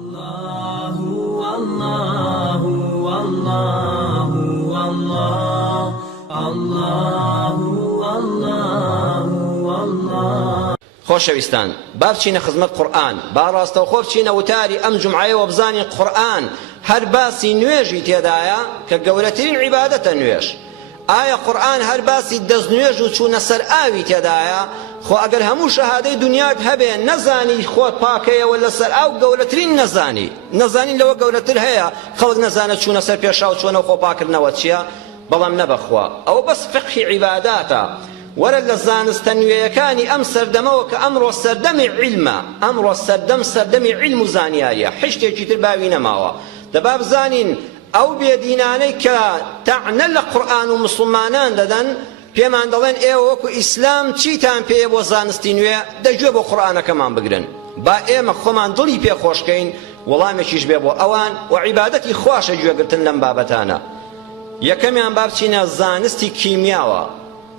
الله والله والله والله الله والله والله. خۆشەویستان، با بچینە خزمەت قورئان، با ڕاستەوخۆ بچینە وتاری ئەم جومعەیەوە بزانین قورئان هەر باسی نوێژی تێدایە کە گەورەترین عیبادەتە نوێژ. ئایا قورئان هەر باسی دەستنوێژ و چوونە سەر ئاوی تێدایە؟ خۆ ئەگەر هەموو شەهادەی دنیات هەبێ نەزانی خۆت پاکەیەوە لەسەر ئاو گەورەترین نەزانین لەوە گەورەتر هەیە خەڵک نەزانە چوونە سەر پێشاو چۆنە خۆ پاکردنەوە چییە؟ بەڵام نەبەخوا ئەوە بەس فقهی عیباداتە. وەرە لە زانستە نوێیەکانی ئەم سەردەمەوە کە ئەمڕۆ سەردەمی عیلمە، ئەمڕۆ سەردەمی عیلم و زانیاریە، حشتێکی تر باوی نەماوە. دەبا بزانین ئەو بێدینانەی کە تەعنە لە قورئان و مسلمانان دەدەن پێمان دەڵێن ئێوە وەکو ئیسلام چیتان پێیە بۆ زانستی نوێ؟ دەگوێ بۆ قورئانەکەمان بگرن. با ئێمە خۆمان دڵی پێخۆشکەین وەڵامێکیش بێ بۆ ئەوان و عیبادەتی خواشە گوێگرتن لەم بابەتانە. یەکەمیان با بچینە زانستی کیمیاوە.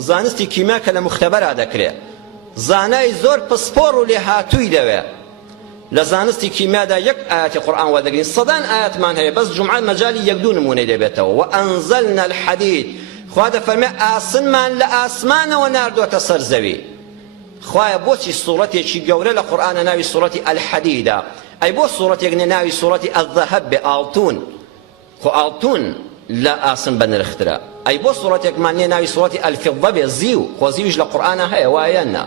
زانستی کیمیا کە لە مختبەرا دەکرێت، زانای زۆر پسپۆڕ و لێهاتووی دەوێت. لە زانستی کیمیادا یەک ئاەتی قورئان وەردەگرین، سەدان ئاەتمان هەیە، بەس جومعە مەجالی یەک دوو نمونەی دەبێتەوە. وەئەنزەلنا الحەدید، خوا دەفەرمێ ئاسنمان لە ئاسمانەوە ناردووەتە سەر زەوی. خوایە بۆچی سوورەتێکی گەورە لە قورئانە ناوی سوورەتی ئەلحەدیدە؟ ئەی بۆ سوورەتێک ناوی سوورەتی ئەذەهەب بێ ئاڵتون؟ خۆ ئاڵتون لە ئاسن بەنرخترە. ئەی بۆ سوورەتێکمان نییە ناوی سوورەتی ئەلفیضە بێ زیو؟ خۆ زیویش لە قورئانە هەیە وایە نا؟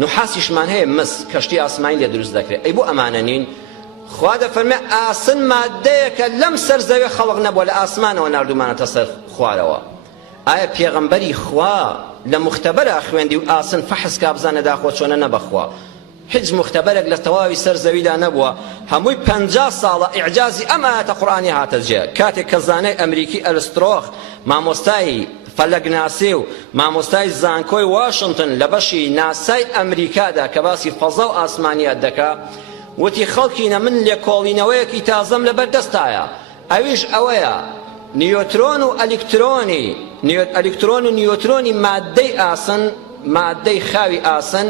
نوحاسیشمان هەیە مس، کەشتی ئاسمانی لێ دروست دەکرێت. ئەی بۆ ئەمانە نین؟ خوا دەفەرمێ ئاسن مادەیەکە لەم سەر زەوێ خەڵق نەبووە لە ئاسمانەوە ناردوومانەتە سەر خوارەوە. ئایا پێغەمبەری خوا لە مختبەرە خوێندی و ئاسن فەحز کا بزانە داخۆ چۆنە نەبەخوا؟ هیچ مختبەرێک لە تەواوی سەر زەویدا نەبووە، هەمووی 50 ساڵە ئیعجازی ئەم ئاەتە قورئانی هاتە جێ. کاتێک کە زانای ئەمریکی ئەرسترۆخ، مامۆستای فەلەگناسی و مامۆستای زانکۆی واشنگتن لە بەشی ناسای ئەمریکادا کە باسی فەزا و ئاسمانیات دەکا، وتی خەڵکینە من لێکۆڵینەوەیەکی تازەم لەبەردەستایە، ئەویش ئەوەیە نیوترۆن و ئەلکترۆن و نیوترۆنی مادەی ئاسن، مادەی خاوی ئاسن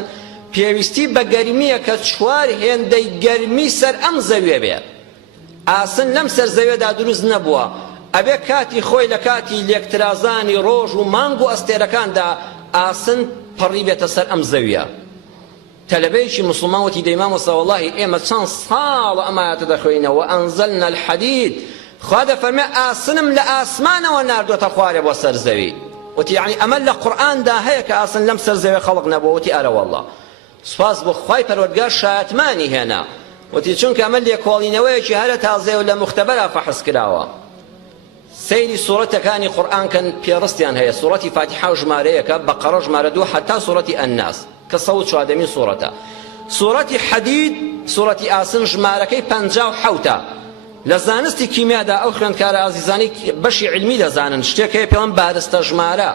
پێویستی بە گەرمیە کە 4 هێندەی گەرمی سەر ئەم زەویە بێ. ئاسن لەم سەر زەویەدا دروست نەبووە، ئەبێ کاتی خۆی لە کاتی لێکترازانی ڕۆژ و مانگ و ئەستێرەکاندا ئاسن پەڕی بێتە سەر ئەم زەویە. تەلەبەیەکی مسلمان وتی دەی مامۆستا وەڵڵاهی ئێمە چەند ساڵە ئەم ئاەتە دەخوێنینەوە. وەئەنزەلنا الحەدید، خوا دەفەرمێ ئاسنم لە ئاسمانەوە ناردووەتە خوارێ بۆ سەر زەوی. وتی یعنی ئەمە لە قورئاندا هەیە کە ئاسن لەم سەر زەوێ خەڵق نەبووە؟ وتی ئەرە وەڵڵا. سوپاس بۆ خوای پەروەردگار شایەتمانی هێنا، وتی چونکە ئەمە لێکۆڵینەوەیەکی هەرە تازەیە و لە مختبەرا فەحز کراوە. سەیری سوورەتەکانی قورئان کەن پێڕستیان هەیە. سوورەتی فاتحە و ژمارەیەکە، بەقەرە ژمارە 2 حتا سوورەتی ئەنناس کە 114مین سوورەتە. سوورەتی حەدید، سوورەتی ئاسن ژمارەکەی 57. لە زانستی کیمیادا ئەو خوێندکارە ئازیزانی بەشی علمی دەزانن شتێک هەیە پێڵەن بارستە ژمارە.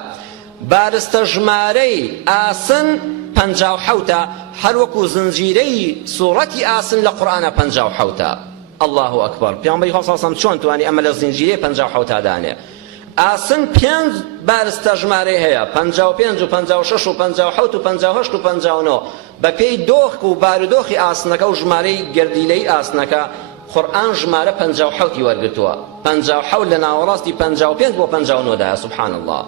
بارستە ژمارەی ئاسن 57، هەروەکو زنجیرەی سوورەتی ئاسن لە قورئانە 57. الله ئەکبەر. پێغەمبەری خوا صلی الله علیه و سلم چۆن توانی ئەمە لە زنجیرەی 57 دانێ؟ ئاسن 5 بارستە ژمارەی هەیە، 55 و 56 و 57 و 58 و 59. بە پێی دۆخ و بارودۆخی ئاسنەکە و ژمارەی گەردیلەی ئاسنەکە قورئان ژمارە 57 وەرگرتووە. 57 لە ناوەڕاستی 55 بۆ 59 دایە. سبحان الله.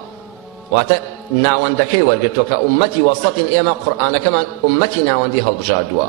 واتە ناوەندەکەی وەرگرتووە کە ئومەتی وەسەطین، ئێمە قورئانەکەمان ئومەتی ناوەندی هەڵبژاردووە.